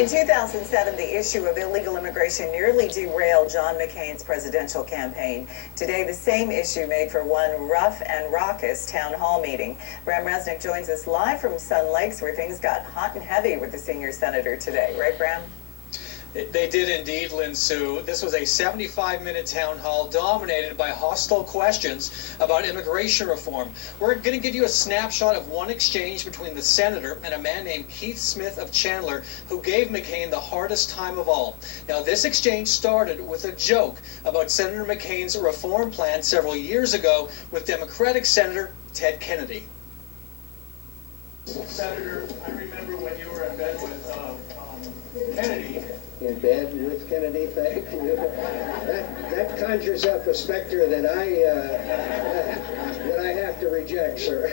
In 2007, the issue of illegal immigration nearly derailed John McCain's presidential campaign. Today, the same issue made for one rough and raucous town hall meeting. Bram Resnick joins us live from Sun Lakes, where things got hot and heavy with the senior senator today. Right, Bram? They did indeed, Lynn Sue. This was a 75-minute town hall dominated by hostile questions about immigration reform. We're going to give you a snapshot of one exchange between the senator and a man named Keith Smith of Chandler, who gave McCain the hardest time of all. Now, this exchange started with a joke about Senator McCain's reform plan several years ago with Democratic Senator Ted Kennedy. Senator, I remember when you were in bed with Kennedy. In bed with Kennedy, thank you. That conjures up a specter that I have to reject, sir.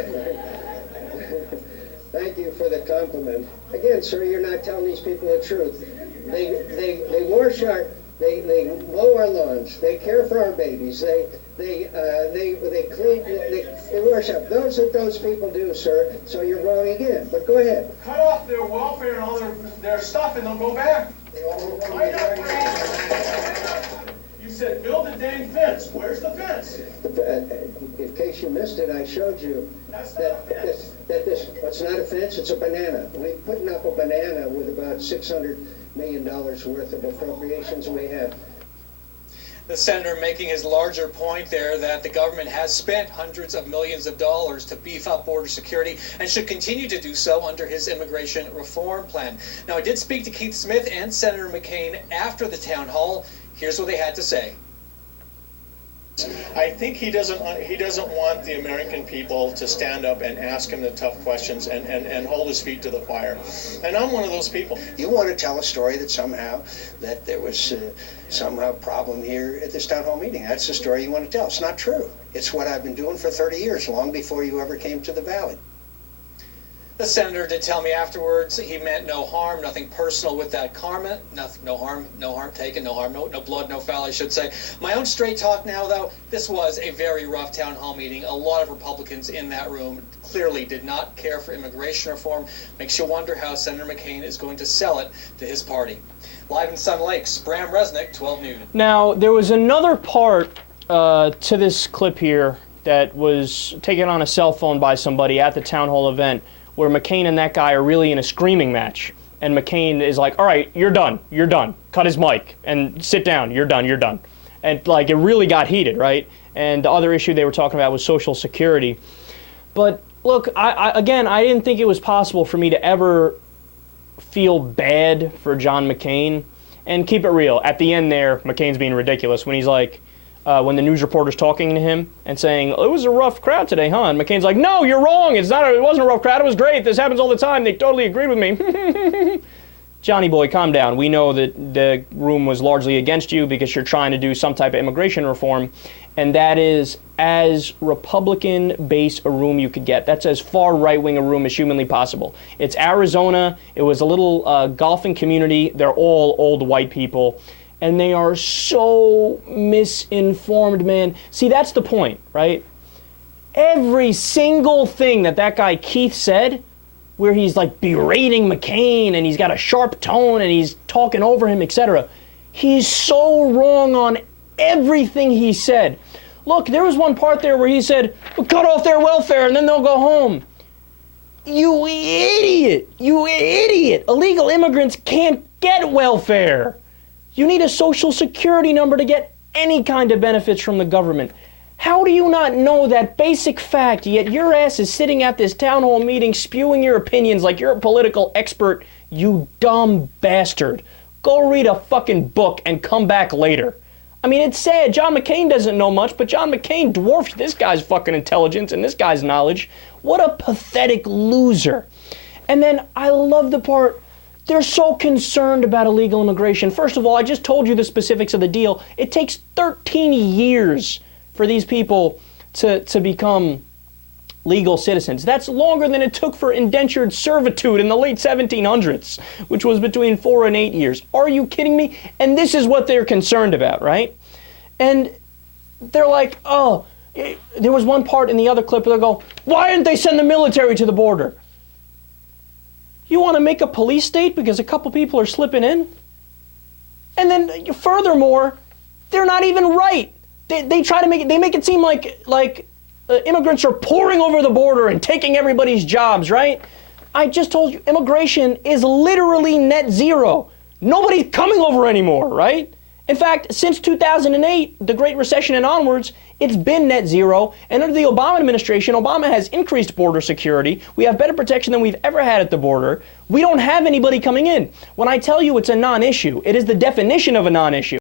Thank you for the compliment. Again, sir, you're not telling these people the truth. They wash our, they mow our lawns. They care for our babies. They clean. They wash up. Those people do, sir. So you're wrong again. But go ahead. Cut off their welfare and all their stuff, and they'll go back. You said build a dang fence. Where's the fence? In case you missed it, I showed you that it's not a fence, it's a banana. We're putting up a banana with about $600 million worth of appropriations we have. The senator making his larger point there that the government has spent hundreds of millions of dollars to beef up border security and should continue to do so under his immigration reform plan. Now, I did speak to Keith Smith and Senator McCain after the town hall. Here's what they had to say. I think he doesn't want the American people to stand up and ask him the tough questions and hold his feet to the fire. And I'm one of those people. You want to tell a story that somehow there was somehow a problem here at this town hall meeting. That's the story you want to tell. It's not true. It's what I've been doing for 30 years, long before you ever came to the Valley. The senator did tell me afterwards he meant no harm, nothing personal with that comment. No harm taken, no blood, no foul, I should say. My own straight talk now, though, this was a very rough town hall meeting. A lot of Republicans in that room clearly did not care for immigration reform. Makes you wonder how Senator McCain is going to sell it to his party. Live in Sun Lakes, Bram Resnick, 12 News. Now, there was another part to this clip here that was taken on a cell phone by somebody at the town hall event, where McCain and that guy are really in a screaming match. And McCain is like, all right, you're done. Cut his mic and sit down. You're done. And like, it really got heated, right? And the other issue they were talking about was Social Security. But look, I didn't think it was possible for me to ever feel bad for John McCain. And keep it real, at the end there, McCain's being ridiculous when he's like, when the news reporter's talking to him and saying, it was a rough crowd today, huh? And McCain's like, no, you're wrong. It wasn't a rough crowd. It was great. This happens all the time. They totally agreed with me. Johnny boy, calm down. We know that the room was largely against you because you're trying to do some type of immigration reform. And that is as Republican-based a room you could get. That's as far right-wing a room as humanly possible. It's Arizona. It was a little golfing community. They're all old white people. And they are so misinformed, man. See, that's the point, right? Every single thing that guy Keith said, where he's like berating McCain and he's got a sharp tone and he's talking over him, etc. He's so wrong on everything he said. Look, there was one part there where he said, we'll cut off their welfare and then they'll go home. You idiot! You idiot! Illegal immigrants can't get welfare. You need a Social Security number to get any kind of benefits from the government. How do you not know that basic fact, yet your ass is sitting at this town hall meeting spewing your opinions like you're a political expert, you dumb bastard? Go read a fucking book and come back later. I mean, it's sad. John McCain doesn't know much, but John McCain dwarfs this guy's fucking intelligence and this guy's knowledge. What a pathetic loser. And then I love the part, they're so concerned about illegal immigration. First of all, I just told you the specifics of the deal. It takes 13 years for these people to become legal citizens. That's longer than it took for indentured servitude in the late 1700s, which was between 4 and 8 years. Are you kidding me? And this is what they're concerned about, right? And they're like, oh, there was one part in the other clip where they go, why didn't they send the military to the border? You want to make a police state because a couple people are slipping in? And then furthermore, they're not even right. They try to make it seem like immigrants are pouring over the border and taking everybody's jobs, right? I just told you, immigration is literally net zero. Nobody's coming over anymore, right? In fact, since 2008, the Great Recession and onwards, it's been net zero. And under the Obama administration, Obama has increased border security. We have better protection than we've ever had at the border. We don't have anybody coming in. When I tell you it's a non-issue, it is the definition of a non-issue.